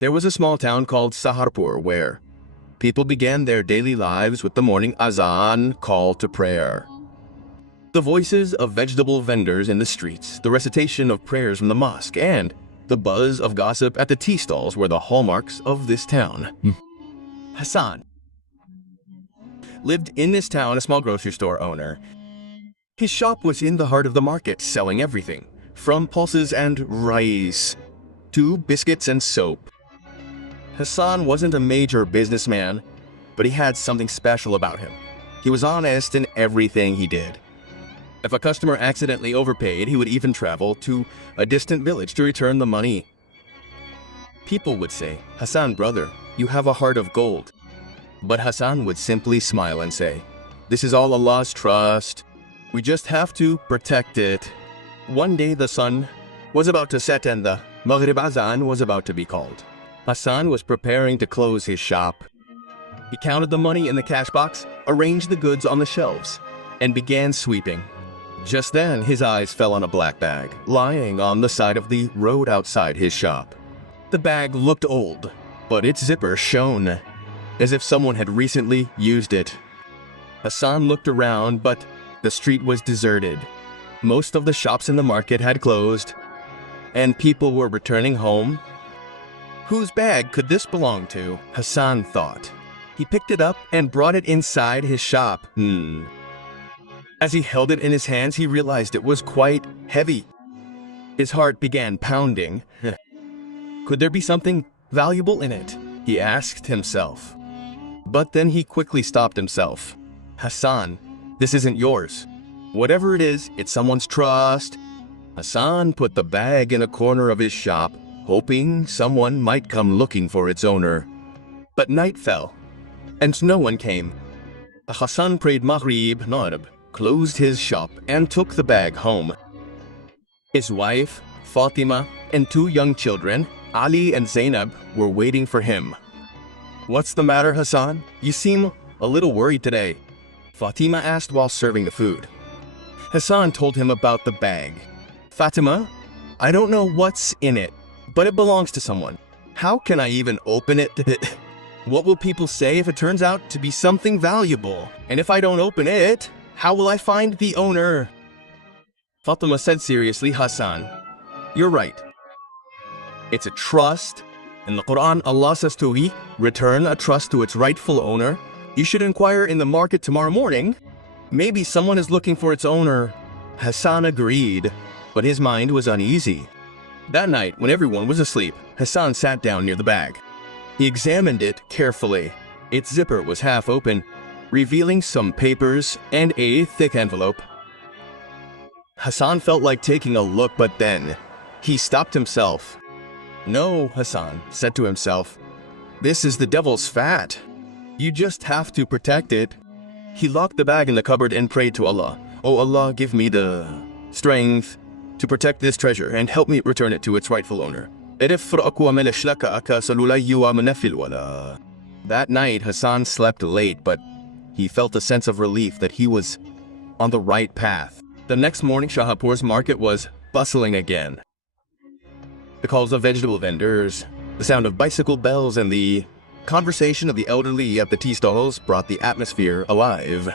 There was a small town called Saharpur where people began their daily lives with the morning azan call to prayer. The voices of vegetable vendors in the streets, the recitation of prayers from the mosque, and the buzz of gossip at the tea stalls were the hallmarks of this town. Hassan lived in this town, a small grocery store owner. His shop was in the heart of the market, selling everything from pulses and rice to biscuits and soap. Hassan wasn't a major businessman, but he had something special about him. He was honest in everything he did. If a customer accidentally overpaid, he would even travel to a distant village to return the money. People would say, "Hassan, brother, you have a heart of gold." But Hassan would simply smile and say, "This is all Allah's trust. We just have to protect it." One day the sun was about to set and the Maghrib Azan was about to be called. Hassan was preparing to close his shop. He counted the money in the cash box, arranged the goods on the shelves, and began sweeping. Just then, his eyes fell on a black bag lying on the side of the road outside his shop. The bag looked old, but its zipper shone, as if someone had recently used it. Hassan looked around, but the street was deserted. Most of the shops in the market had closed, and people were returning home. Whose bag could this belong to? Hassan thought. He picked it up and brought it inside his shop. As he held it in his hands, he realized it was quite heavy. His heart began pounding. Could there be something valuable in it? He asked himself. But then he quickly stopped himself. Hassan, this isn't yours. Whatever it is, it's someone's trust. Hassan put the bag in a corner of his shop, hoping someone might come looking for its owner. But night fell, and no one came. Hassan prayed Maghrib, closed his shop, and took the bag home. His wife, Fatima, and 2 young children, Ali and Zainab, were waiting for him. "What's the matter, Hassan? You seem a little worried today," Fatima asked while serving the food. Hassan told him about the bag. "Fatima, I don't know what's in it, but it belongs to someone. How can I even open it? What will people say if it turns out to be something valuable? And if I don't open it, how will I find the owner?" Fatima said seriously, "Hassan, you're right. It's a trust. In the Quran, Allah says to return a trust to its rightful owner. You should inquire in the market tomorrow morning. Maybe someone is looking for its owner." Hassan agreed, but his mind was uneasy. That night, when everyone was asleep, Hassan sat down near the bag. He examined it carefully. Its zipper was half open, revealing some papers and a thick envelope. Hassan felt like taking a look, but then he stopped himself. "No," Hassan said to himself, "this is the devil's fat. You just have to protect it." He locked the bag in the cupboard and prayed to Allah. "Oh Allah, give me the strength to protect this treasure and help me return it to its rightful owner." That night, Hassan slept late, but he felt a sense of relief that he was on the right path. The next morning, Shahapur's market was bustling again. The calls of vegetable vendors, the sound of bicycle bells, and the conversation of the elderly at the tea stalls brought the atmosphere alive.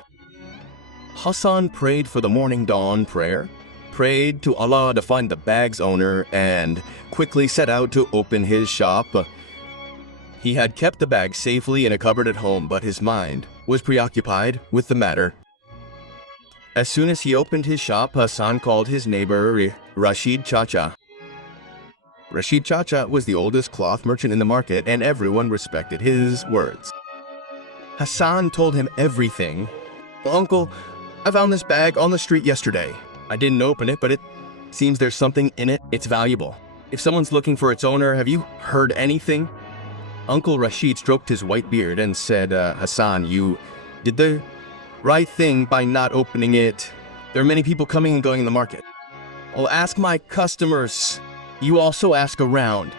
Hassan prayed for the morning dawn prayer, prayed to Allah to find the bag's owner, and quickly set out to open his shop. He had kept the bag safely in a cupboard at home, but his mind was preoccupied with the matter. As soon as he opened his shop, Hassan called his neighbor, Rashid Chacha. Rashid Chacha was the oldest cloth merchant in the market, and everyone respected his words. Hassan told him everything. "Uncle, I found this bag on the street yesterday. I didn't open it, but it seems there's something in it. It's valuable. If someone's looking for its owner, have you heard anything?" Uncle Rashid stroked his white beard and said, "Hassan, you did the right thing by not opening it. There are many people coming and going in the market. I'll ask my customers. You also ask around.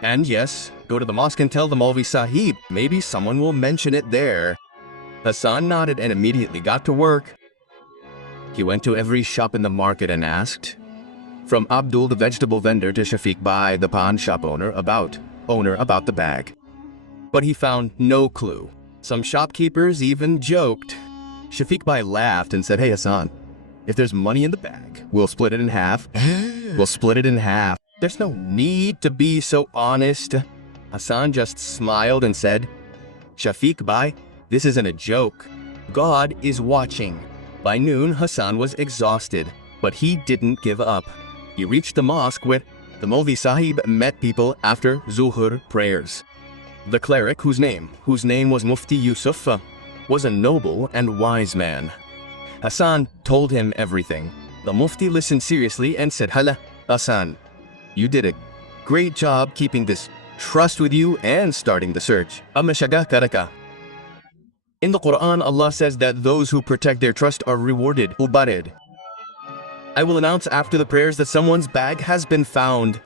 And yes, go to the mosque and tell the Maulvi Sahib. Maybe someone will mention it there." Hassan nodded and immediately got to work. He went to every shop in the market and asked, from Abdul the vegetable vendor to Shafiq Bhai the pawn shop owner, about owner about the bag. But he found no clue. Some shopkeepers even joked. Shafiq Bhai laughed and said, "Hey Hassan, if there's money in the bag, we'll split it in half. We'll split it in half. There's no need to be so honest." Hassan just smiled and said, "Shafiq Bhai, this isn't a joke. God is watching." By noon, Hassan was exhausted, but he didn't give up. He reached the mosque where the Maulvi Sahib met people after Zuhur prayers. The cleric, whose name was Mufti Yusuf, was a noble and wise man. Hassan told him everything. The Mufti listened seriously and said, "Hala, Hassan, you did a great job keeping this trust with you and starting the search. Amashaga karaka." In the Quran, Allah says that those who protect their trust are rewarded. Ubarid. I will announce after the prayers that someone's bag has been found.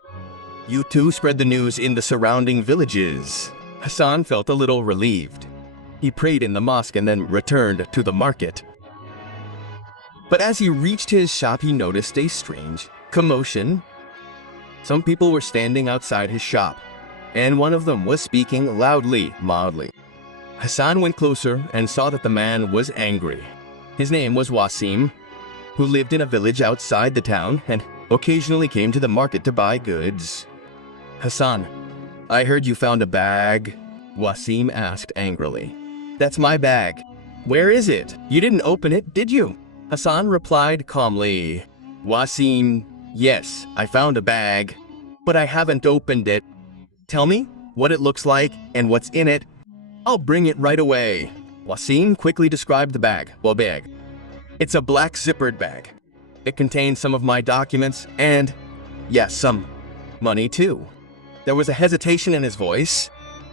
You too spread the news in the surrounding villages. Hassan felt a little relieved. He prayed in the mosque and then returned to the market. But as he reached his shop, he noticed a strange commotion. Some people were standing outside his shop, and one of them was speaking loudly, mildly. Hassan went closer and saw that the man was angry. His name was Wasim, who lived in a village outside the town and occasionally came to the market to buy goods. "Hassan, I heard you found a bag," Wasim asked angrily. "That's my bag. Where is it? You didn't open it, did you?" Hassan replied calmly. "Wasim, yes, I found a bag, but I haven't opened it. Tell me what it looks like and what's in it. I'll bring it right away." Wasim quickly described the bag. Bag. "It's a black zippered bag. It contains some of my documents and, yes, some money too." There was a hesitation in his voice,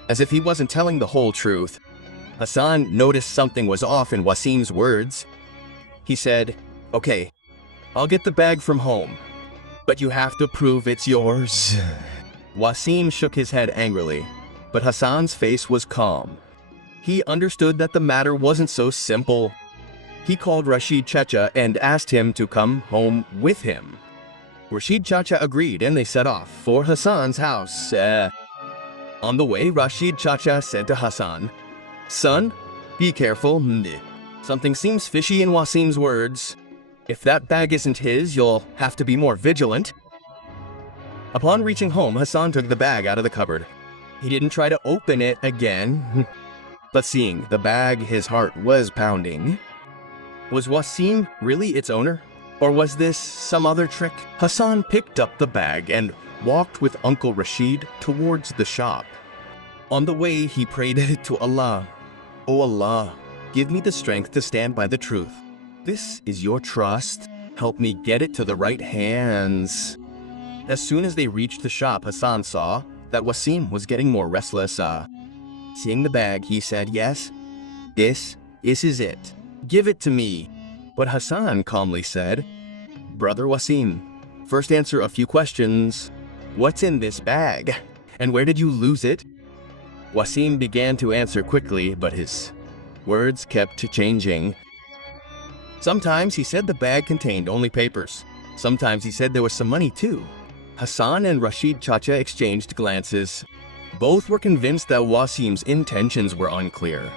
as if he wasn't telling the whole truth. Hassan noticed something was off in Wasim's words. He said, "Okay, I'll get the bag from home, but you have to prove it's yours." Wasim shook his head angrily, but Hassan's face was calm. He understood that the matter wasn't so simple. He called Rashid Chacha and asked him to come home with him. Rashid Chacha agreed and they set off for Hassan's house. On the way, Rashid Chacha said to Hassan, "Son, be careful. Something seems fishy in Wasim's words. If that bag isn't his, you'll have to be more vigilant." Upon reaching home, Hassan took the bag out of the cupboard. He didn't try to open it again, but seeing the bag, his heart was pounding. Was Wasim really its owner? Or was this some other trick? Hassan picked up the bag and walked with Uncle Rashid towards the shop. On the way, he prayed to Allah. "O Allah, give me the strength to stand by the truth. This is your trust. Help me get it to the right hands." As soon as they reached the shop, Hassan saw that Wasim was getting more restless. Seeing the bag, he said, "Yes, this is it. Give it to me." But Hassan calmly said, "Brother Wasim, first answer a few questions. What's in this bag? And where did you lose it?" Wasim began to answer quickly, but his words kept changing. Sometimes he said the bag contained only papers. Sometimes he said there was some money too. Hassan and Rashid Chacha exchanged glances. Both were convinced that Wasim's intentions were unclear.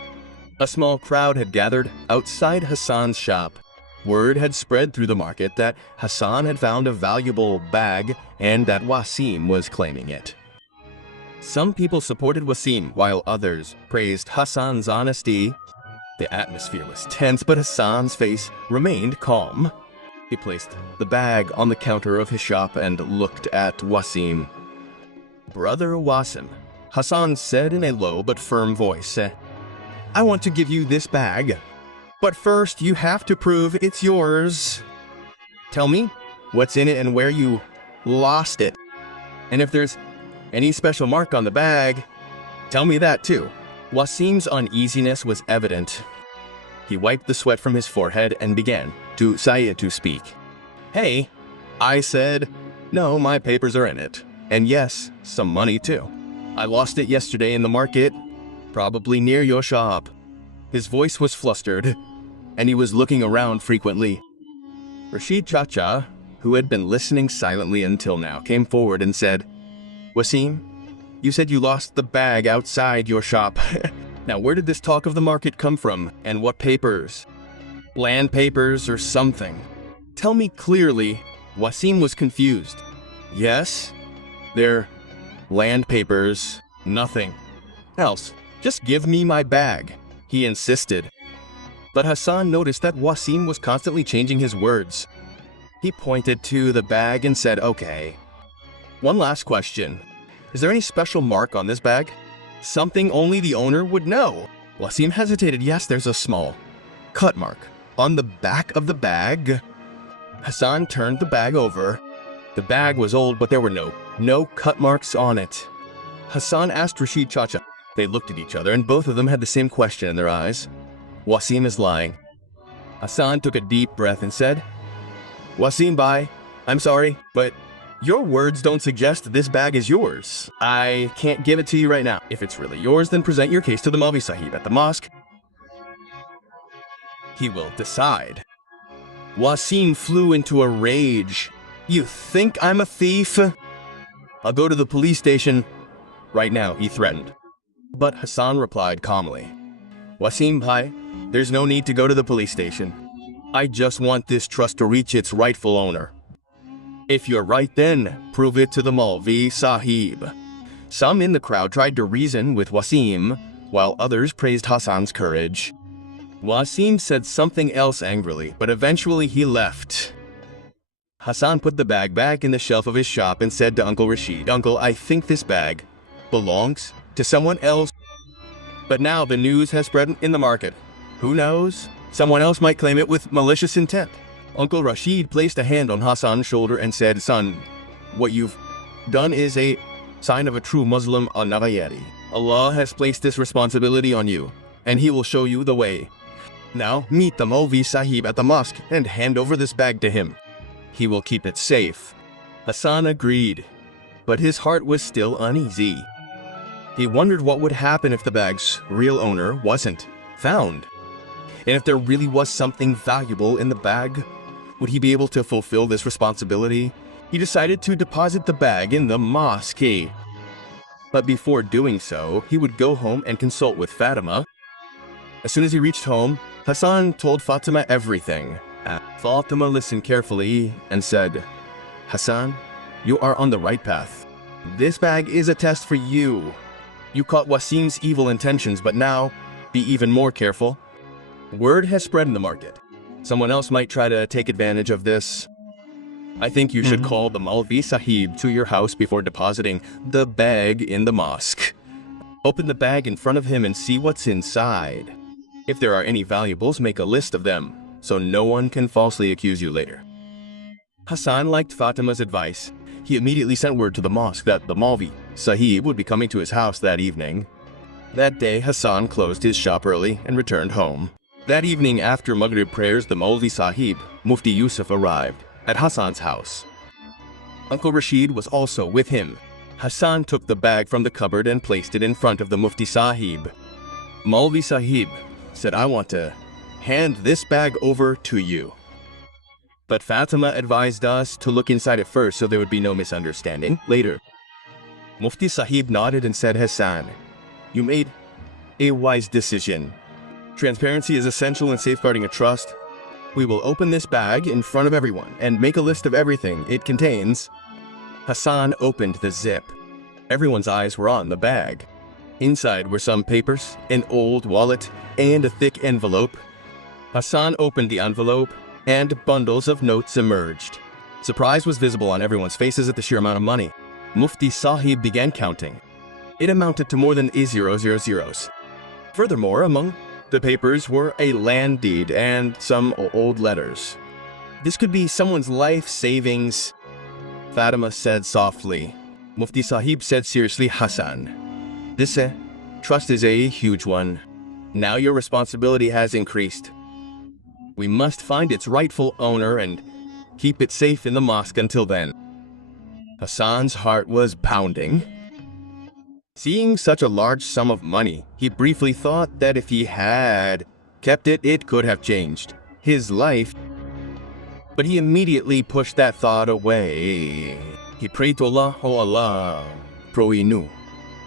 A small crowd had gathered outside Hassan's shop. Word had spread through the market that Hassan had found a valuable bag and that Wasim was claiming it. Some people supported Wasim while others praised Hassan's honesty. The atmosphere was tense, but Hassan's face remained calm. He placed the bag on the counter of his shop and looked at Wasim. "Brother Wasim," Hassan said in a low but firm voice, "I want to give you this bag, but first you have to prove it's yours. Tell me what's in it and where you lost it. And if there's any special mark on the bag, tell me that too." Wasim's uneasiness was evident. He wiped the sweat from his forehead and began to speak. "Hey, I said, no, my papers are in it. And yes, some money too. I lost it yesterday in the market, probably near your shop." His voice was flustered, and he was looking around frequently. Rashid Chacha, who had been listening silently until now, came forward and said, "Wasim, You said you lost the bag outside your shop. Now, where did this talk of the market come from, and what papers? Land papers or something? Tell me clearly. Wasim was confused. Yes, they're land papers, nothing else. Just give me my bag, he insisted. But Hassan noticed that Wasim was constantly changing his words. He pointed to the bag and said, okay. One last question. Is there any special mark on this bag? Something only the owner would know. Wasim hesitated. Yes, there's a small cut mark on the back of the bag. Hassan turned the bag over. The bag was old, but there were no cut marks on it. Hassan asked Rashid Chacha. They looked at each other, and both of them had the same question in their eyes. Wasim is lying. Hassan took a deep breath and said, Wasim bhai, I'm sorry, but your words don't suggest this bag is yours. I can't give it to you right now. If it's really yours, then present your case to the Maulvi Sahib at the mosque. He will decide. Wasim flew into a rage. You think I'm a thief? I'll go to the police station right now, he threatened. But Hassan replied calmly, Wasim bhai, there's no need to go to the police station. I just want this trust to reach its rightful owner. If you're right, then prove it to the Maulvi Sahib. Some in the crowd tried to reason with Wasim, while others praised Hassan's courage. Wasim said something else angrily, but eventually he left. Hassan put the bag back in the shelf of his shop and said to Uncle Rashid, Uncle, I think this bag belongs to someone else. But now the news has spread in the market. Who knows? Someone else might claim it with malicious intent. Uncle Rashid placed a hand on Hassan's shoulder and said, Son, what you've done is a sign of a true Muslim al-Nagayari. Allah has placed this responsibility on you, and He will show you the way. Now meet the Maulvi Sahib at the mosque and hand over this bag to him. He will keep it safe. Hassan agreed, but his heart was still uneasy. He wondered what would happen if the bag's real owner wasn't found. And if there really was something valuable in the bag, would he be able to fulfill this responsibility? He decided to deposit the bag in the mosque. But before doing so, he would go home and consult with Fatima. As soon as he reached home, Hassan told Fatima everything. Fatima listened carefully and said, Hassan, you are on the right path. This bag is a test for you. You caught Wasim's evil intentions, but now be even more careful. Word has spread in the market. Someone else might try to take advantage of this. I think you should call the Maulvi Sahib to your house before depositing the bag in the mosque. Open the bag in front of him and see what's inside. If there are any valuables, make a list of them, so no one can falsely accuse you later. Hassan liked Fatima's advice. He immediately sent word to the mosque that the Maulvi Sahib would be coming to his house that evening. That day, Hassan closed his shop early and returned home. That evening, after Maghrib prayers, the Maulvi Sahib, Mufti Yusuf, arrived at Hassan's house. Uncle Rashid was also with him. Hassan took the bag from the cupboard and placed it in front of the Mufti Sahib. Maulvi Sahib said, I want to hand this bag over to you. But Fatima advised us to look inside it first so there would be no misunderstanding later. Mufti Sahib nodded and said, Hassan, you made a wise decision. Transparency is essential in safeguarding a trust. We will open this bag in front of everyone and make a list of everything it contains. Hassan opened the zip. Everyone's eyes were on the bag. Inside were some papers, an old wallet, and a thick envelope. Hassan opened the envelope, and bundles of notes emerged. Surprise was visible on everyone's faces at the sheer amount of money. Mufti Sahib began counting. It amounted to more than 0 zeros. Furthermore, among the papers were a land deed and some old letters. This could be someone's life savings, Fatima said softly. Mufti Sahib said seriously, Hassan, this trust is a huge one. Now your responsibility has increased. We must find its rightful owner and keep it safe in the mosque until then. Hassan's heart was pounding. Seeing such a large sum of money, he briefly thought that if he had kept it, it could have changed his life. But he immediately pushed that thought away. He prayed to Allah, Oh Allah, Proinu,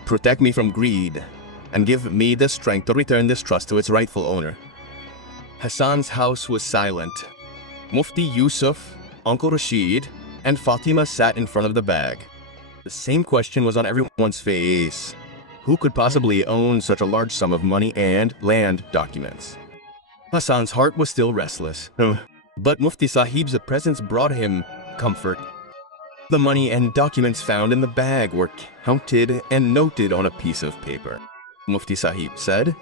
protect me from greed, and give me the strength to return this trust to its rightful owner. Hassan's house was silent. Mufti Yusuf, Uncle Rashid, and Fatima sat in front of the bag. The same question was on everyone's face. Who could possibly own such a large sum of money and land documents? Hassan's heart was still restless, but Mufti Sahib's presence brought him comfort. The money and documents found in the bag were counted and noted on a piece of paper. Mufti Sahib said,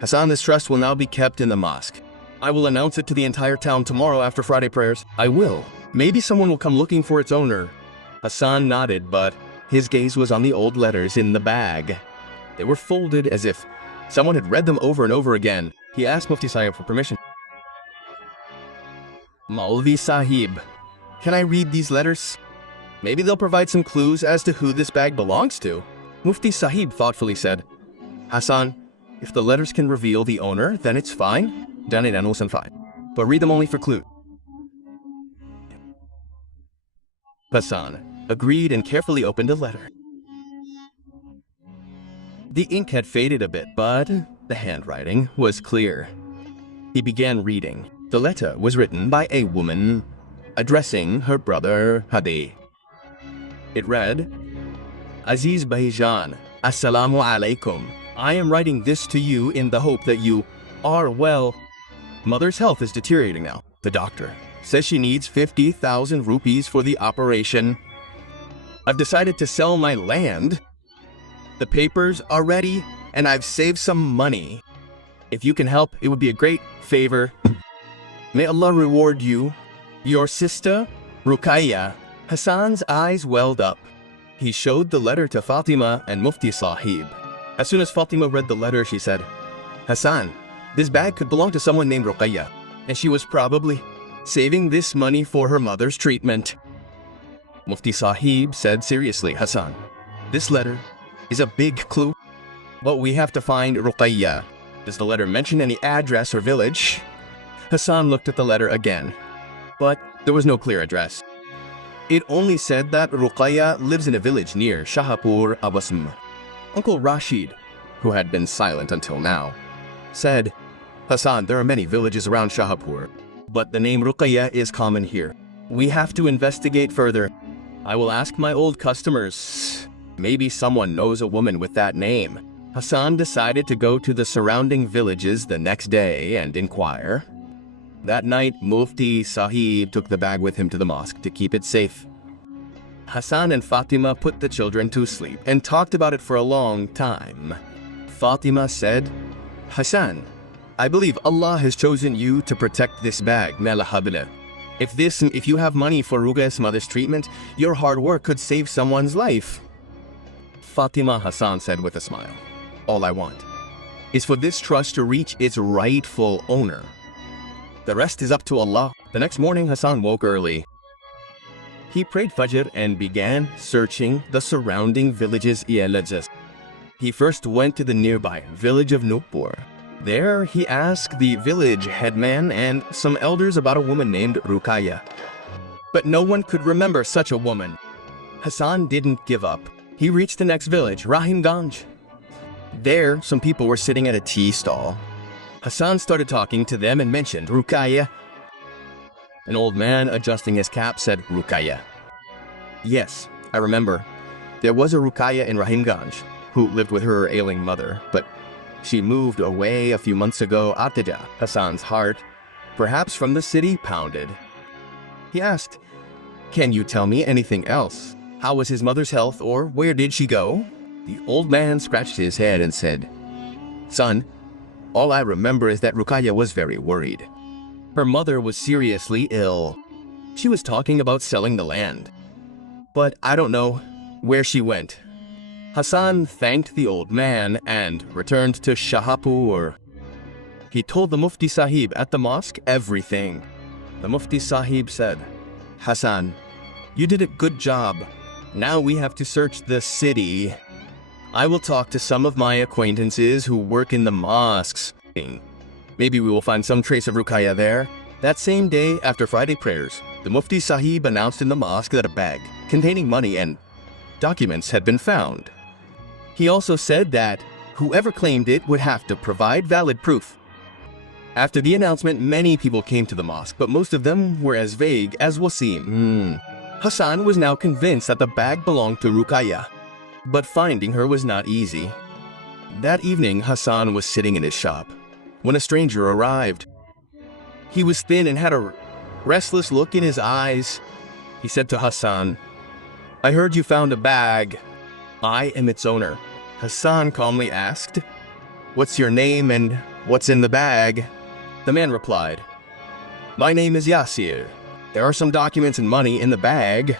"Hassan, this trust will now be kept in the mosque. I will announce it to the entire town tomorrow after Friday prayers. I will. Maybe someone will come looking for its owner." Hassan nodded, but his gaze was on the old letters in the bag. They were folded as if someone had read them over and over again. He asked Mufti Sahib for permission. "Maulvi Sahib, can I read these letters? Maybe they'll provide some clues as to who this bag belongs to." Mufti Sahib thoughtfully said, "Hassan, if the letters can reveal the owner, then it's fine. Then it and fine. But read them only for clue." Hassan agreed and carefully opened a letter. The ink had faded a bit, but the handwriting was clear. He began reading. The letter was written by a woman addressing her brother Hadi. It read, "Aziz Bhaijan, Assalamu alaikum. I am writing this to you in the hope that you are well. Mother's health is deteriorating now. The doctor says she needs 50,000 rupees for the operation. I've decided to sell my land. The papers are ready, and I've saved some money. If you can help, it would be a great favor. May Allah reward you. Your sister, Ruqayya." Hassan's eyes welled up. He showed the letter to Fatima and Mufti Sahib. As soon as Fatima read the letter, she said, "Hassan, this bag could belong to someone named Ruqayya, and she was probably saving this money for her mother's treatment." Mufti Sahib said seriously, "Hassan, this letter is a big clue, but we have to find Ruqayya. Does the letter mention any address or village?" Hassan looked at the letter again, but there was no clear address. It only said that Ruqayya lives in a village near Shahapur Abasm. Uncle Rashid, who had been silent until now, said, "Hassan, there are many villages around Shahapur, but the name Ruqayya is common here. We have to investigate further. I will ask my old customers. Maybe someone knows a woman with that name." Hassan decided to go to the surrounding villages the next day and inquire. That night, Mufti Sahib took the bag with him to the mosque to keep it safe. Hassan and Fatima put the children to sleep and talked about it for a long time. Fatima said, "Hassan, I believe Allah has chosen you to protect this bag, Melahabila. If you have money for Ruqayya's mother's treatment, your hard work could save someone's life." Fatima, Hassan said with a smile, "All I want is for this trust to reach its rightful owner. The rest is up to Allah." The next morning, Hassan woke early. He prayed Fajr and began searching the surrounding villages. He first went to the nearby village of Nupur. There, he asked the village headman and some elders about a woman named Ruqayya. But no one could remember such a woman. Hassan didn't give up. He reached the next village, Rahimganj. There, some people were sitting at a tea stall. Hassan started talking to them and mentioned Ruqayya. An old man adjusting his cap said, "Ruqayya. Yes, I remember. There was a Ruqayya in Rahimganj who lived with her ailing mother, but she moved away a few months ago." Ataja, Hassan's heart, perhaps from the city, pounded. He asked, "Can you tell me anything else? How was his mother's health, or where did she go?" The old man scratched his head and said, "Son, all I remember is that Ruqayya was very worried. Her mother was seriously ill. She was talking about selling the land, but I don't know where she went." Hassan thanked the old man and returned to Shahapur. He told the Mufti Sahib at the mosque everything. The Mufti Sahib said, "Hassan, you did a good job. Now we have to search the city. I will talk to some of my acquaintances who work in the mosques. Maybe we will find some trace of Ruqayya there." That same day, after Friday prayers, the Mufti Sahib announced in the mosque that a bag containing money and documents had been found. He also said that whoever claimed it would have to provide valid proof. After the announcement, many people came to the mosque, but most of them were as vague as Wasim. Hassan was now convinced that the bag belonged to Ruqayya, but finding her was not easy. That evening, Hassan was sitting in his shop when a stranger arrived. He was thin and had a restless look in his eyes. He said to Hassan, "I heard you found a bag. I am its owner." Hassan calmly asked, "What's your name and what's in the bag?" The man replied, "My name is Yasir. There are some documents and money in the bag."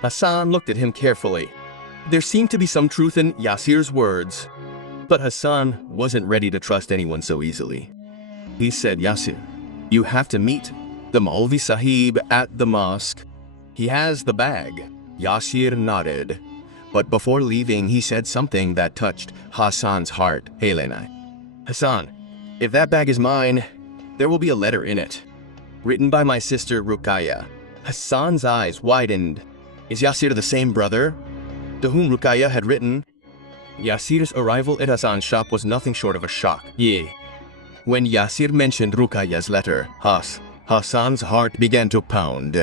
Hassan looked at him carefully. There seemed to be some truth in Yasir's words, but Hassan wasn't ready to trust anyone so easily. He said, "Yasir, you have to meet the Maulvi Sahib at the mosque. He has the bag." Yasir nodded, but before leaving, he said something that touched Hassan's heart. "Hey, Lenai. Hassan, if that bag is mine, there will be a letter in it, written by my sister Ruqayya." Hassan's eyes widened. Is Yasir the same brother to whom Ruqayya had written? Yasir's arrival at Hassan's shop was nothing short of a shock. When Yasir mentioned Ruqayya's letter, Hassan's heart began to pound.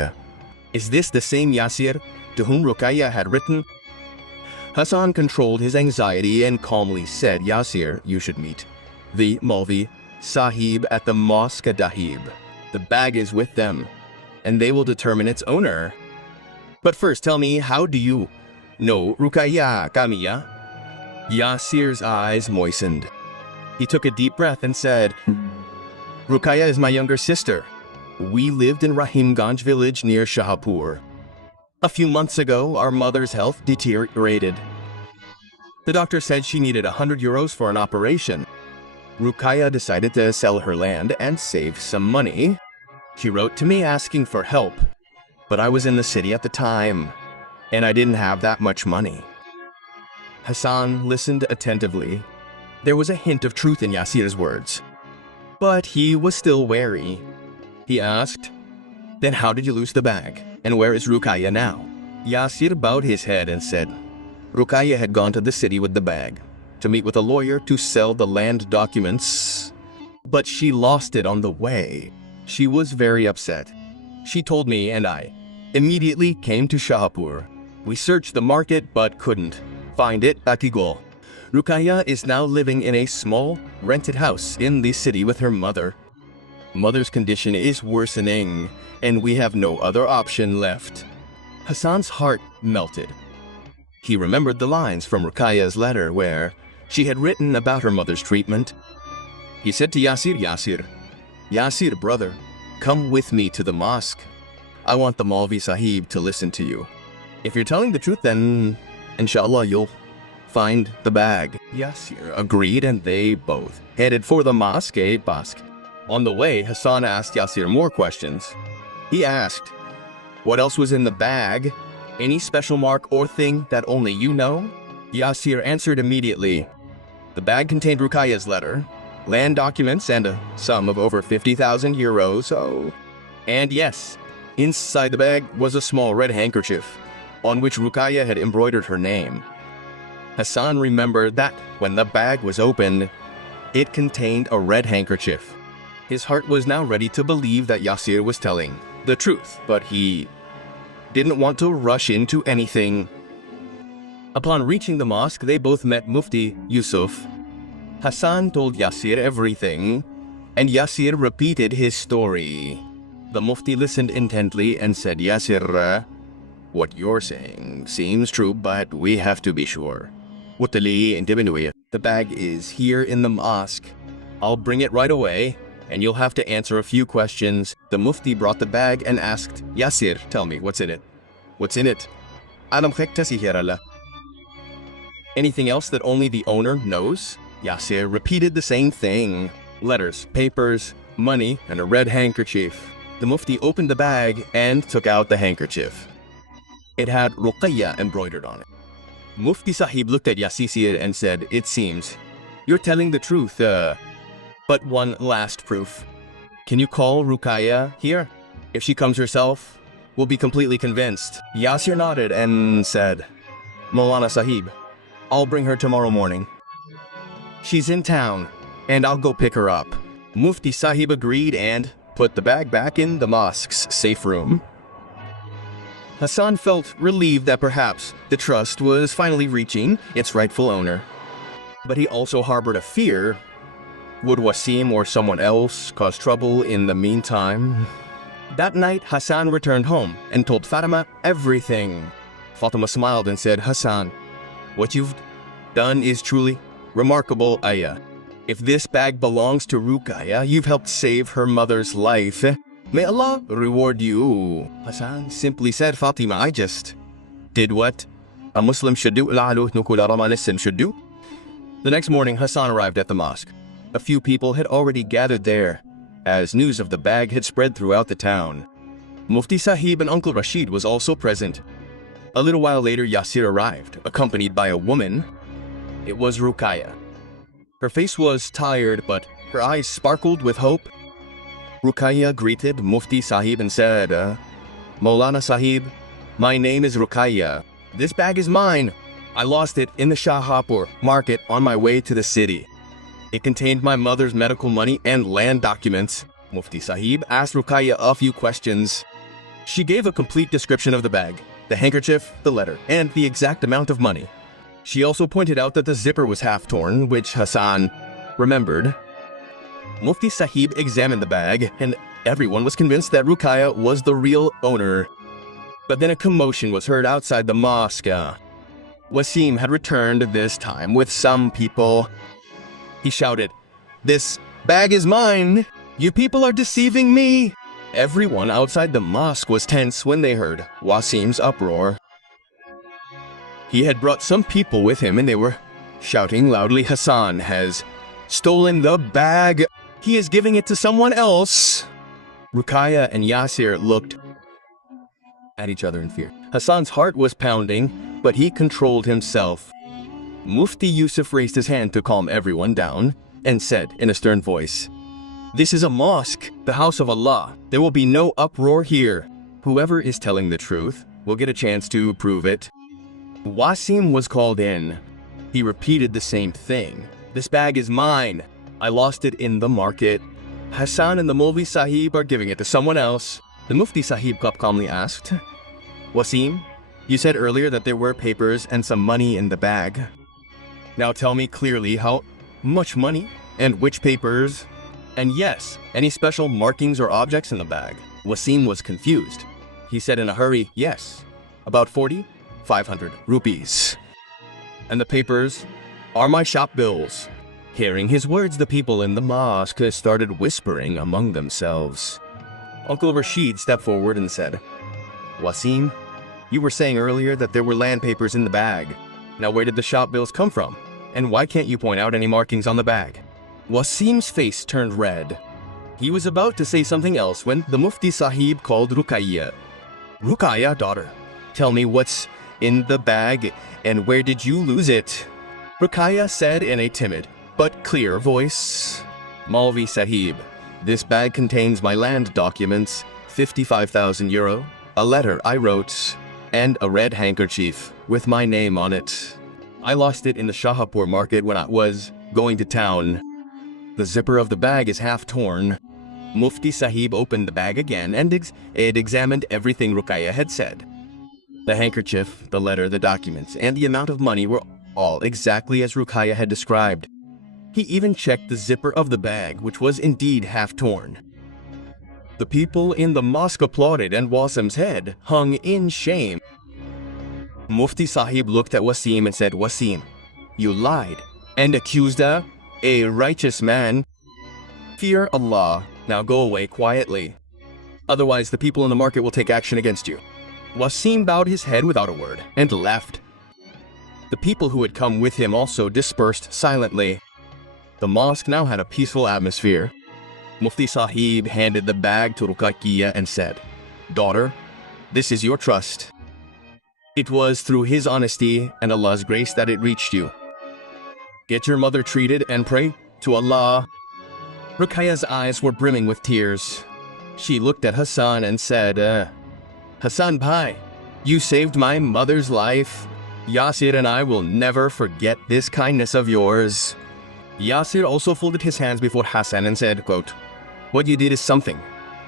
Is this the same Yasir to whom Ruqayya had written? Hassan controlled his anxiety and calmly said, "Yasir, you should meet the Maulvi Sahib at the Mosque Dahib. The bag is with them, and they will determine its owner. But first, tell me, how do you know Ruqayya Kamiya?" Yasir's eyes moistened. He took a deep breath and said, "Ruqayya is my younger sister. We lived in Rahimganj village near Shahpur. A few months ago, our mother's health deteriorated. The doctor said she needed 100 euros for an operation. Ruqayya decided to sell her land and save some money. She wrote to me asking for help, but I was in the city at the time, and I didn't have that much money." Hassan listened attentively. There was a hint of truth in Yasir's words, but he was still wary. He asked, "Then how did you lose the bag, and where is Ruqayya now?" Yasir bowed his head and said, "Ruqayya had gone to the city with the bag to meet with a lawyer to sell the land documents, but she lost it on the way. She was very upset. She told me, and I immediately came to Shahpur. We searched the market but couldn't find it at Igol. Ruqayya is now living in a small rented house in the city with her mother. Mother's condition is worsening, and we have no other option left." Hassan's heart melted. He remembered the lines from Ruqayya's letter where she had written about her mother's treatment. He said to Yasir, Yasir, brother, come with me to the mosque. I want the Maulvi Sahib to listen to you. If you're telling the truth, then inshallah you'll find the bag." Yasir agreed, and they both headed for the mosque. On the way, Hassan asked Yasir more questions. He asked, "What else was in the bag? Any special mark or thing that only you know?" Yasir answered immediately. The bag contained Ruqayya's letter, land documents, and a sum of over 50,000 euros. And yes, inside the bag was a small red handkerchief on which Ruqayya had embroidered her name. Hassan remembered that when the bag was opened, it contained a red handkerchief. His heart was now ready to believe that Yasir was telling the truth, but he didn't want to rush into anything. Upon reaching the mosque, they both met Mufti Yusuf. Hassan told Yasir everything, and Yasir repeated his story. The Mufti listened intently and said, "Yasir, what you're saying seems true, but we have to be sure. The bag is here in the mosque. I'll bring it right away, and you'll have to answer a few questions." The Mufti brought the bag and asked, "Yasir, tell me, what's in it?" "What's in it? Anything else that only the owner knows?" Yasir repeated the same thing. Letters, papers, money, and a red handkerchief. The Mufti opened the bag and took out the handkerchief. It had Ruqayya embroidered on it. Mufti Sahib looked at Yasir and said, "It seems you're telling the truth, but one last proof. Can you call Ruqayya here? If she comes herself, we'll be completely convinced." Yasir nodded and said, "Maulana Sahib, I'll bring her tomorrow morning. She's in town, and I'll go pick her up. Mufti Sahib agreed and put the bag back in the mosque's safe room. Hassan felt relieved that perhaps the trust was finally reaching its rightful owner. But he also harbored a fear. Would Wasim or someone else cause trouble in the meantime? That night, Hassan returned home and told Fatima everything. Fatima smiled and said, Hassan, what you've done is truly remarkable, Ayah. If this bag belongs to Ruqayya, you've helped save her mother's life. May Allah reward you. Hassan simply said, Fatima, I just did what a Muslim should do. Should do. The next morning, Hassan arrived at the mosque. A few people had already gathered there, as news of the bag had spread throughout the town. Mufti Sahib and Uncle Rashid was also present. A little while later, Yasir arrived, accompanied by a woman. It was Ruqayya. Her face was tired, but her eyes sparkled with hope. Ruqayya greeted Mufti Sahib and said, Maulana Sahib, my name is Ruqayya. This bag is mine. I lost it in the Shahpur market on my way to the city. It contained my mother's medical money and land documents. Mufti Sahib asked Ruqayya a few questions. She gave a complete description of the bag, the handkerchief, the letter, and the exact amount of money. She also pointed out that the zipper was half torn, which Hassan remembered. Mufti Sahib examined the bag, and everyone was convinced that Ruqayya was the real owner. But then a commotion was heard outside the mosque. Wasim had returned this time with some people. He shouted, This bag is mine! You people are deceiving me! Everyone outside the mosque was tense when they heard Wasim's uproar. He had brought some people with him and they were shouting loudly, Hassan has stolen the bag! He is giving it to someone else! Ruqayya and Yasir looked at each other in fear. Hassan's heart was pounding, but he controlled himself. Mufti Yusuf raised his hand to calm everyone down and said in a stern voice, This is a mosque, the house of Allah. There will be no uproar here. Whoever is telling the truth will get a chance to prove it. Wasim was called in. He repeated the same thing. This bag is mine. I lost it in the market. Hassan and the Mufti Sahib are giving it to someone else. The Mufti Sahib calmly asked, Wasim, you said earlier that there were papers and some money in the bag. Now tell me clearly how much money and which papers, and yes, any special markings or objects in the bag. Wasim was confused. He said in a hurry, yes, about 500 rupees. And the papers are my shop bills. Hearing his words, the people in the mosque started whispering among themselves. Uncle Rashid stepped forward and said, Wasim, you were saying earlier that there were land papers in the bag. Now where did the shop bills come from? And why can't you point out any markings on the bag? Wasim's face turned red. He was about to say something else when the Mufti Sahib called Ruqayya. Ruqayya, daughter, tell me what's in the bag and where did you lose it? Ruqayya said in a timid but clear voice, Maulvi Sahib, this bag contains my land documents, 55,000 euro, a letter I wrote, and a red handkerchief with my name on it. I lost it in the Shahpur market when I was going to town. The zipper of the bag is half torn. Mufti Sahib opened the bag again and examined everything Ruqayya had said. The handkerchief, the letter, the documents, and the amount of money were all exactly as Ruqayya had described. He even checked the zipper of the bag, which was indeed half torn. The people in the mosque applauded and Wasim's head hung in shame. Mufti Sahib looked at Wasim and said, Wasim, you lied and accused a righteous man. Fear Allah. Now go away quietly. Otherwise, the people in the market will take action against you. Wasim bowed his head without a word and left. The people who had come with him also dispersed silently. The mosque now had a peaceful atmosphere. Mufti Sahib handed the bag to Ruqayya and said, Daughter, this is your trust. It was through his honesty and Allah's grace that it reached you. Get your mother treated and pray to Allah. Ruqayya's eyes were brimming with tears. She looked at Hassan and said, Hassan Bhai, you saved my mother's life. Yasir and I will never forget this kindness of yours. Yasir also folded his hands before Hassan and said, quote, "What you did is something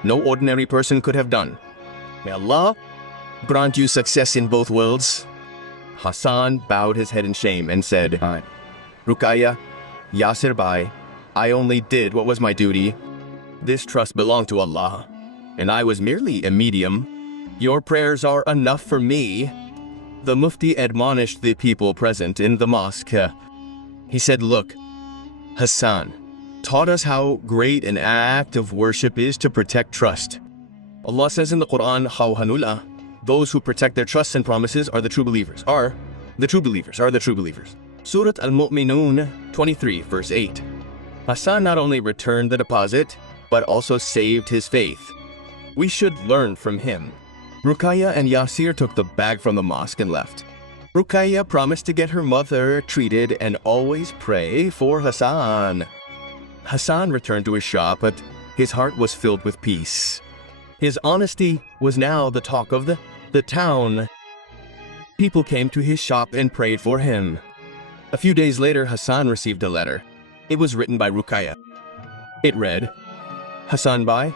no ordinary person could have done. May Allah grant you success in both worlds." Hassan bowed his head in shame and said, "Ruqayya, Yasir Bhai, I only did what was my duty. This trust belonged to Allah, and I was merely a medium. Your prayers are enough for me." The Mufti admonished the people present in the mosque. He said, "Look, Hassan taught us how great an act of worship is to protect trust. Allah says in the Quran, "Hawhanullah, those who protect their trusts and promises are the true believers, are the true believers. Surat Al-Mu'minun 23 verse 8. Hassan not only returned the deposit, but also saved his faith. We should learn from him. Ruqayya and Yasir took the bag from the mosque and left. Ruqayya promised to get her mother treated and always pray for Hassan. Hassan returned to his shop, but his heart was filled with peace. His honesty was now the talk of the town. People came to his shop and prayed for him. A few days later, Hassan received a letter. It was written by Ruqayya. It read, "Hassan Bhai,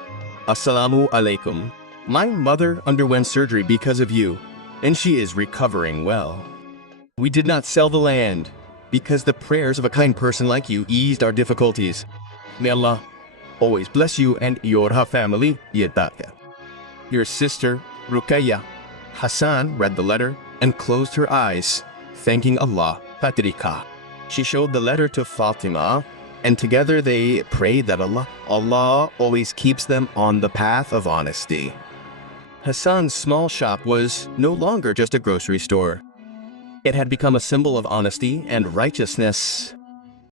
Assalamu alaikum. My mother underwent surgery because of you, and she is recovering well. We did not sell the land because the prayers of a kind person like you eased our difficulties. May Allah always bless you and your family. Yedaka." Your sister, Ruqayya. Hassan read the letter and closed her eyes, thanking Allah. Patrika. She showed the letter to Fatima, and together they prayed that Allah always keeps them on the path of honesty. Hassan's small shop was no longer just a grocery store. It had become a symbol of honesty and righteousness.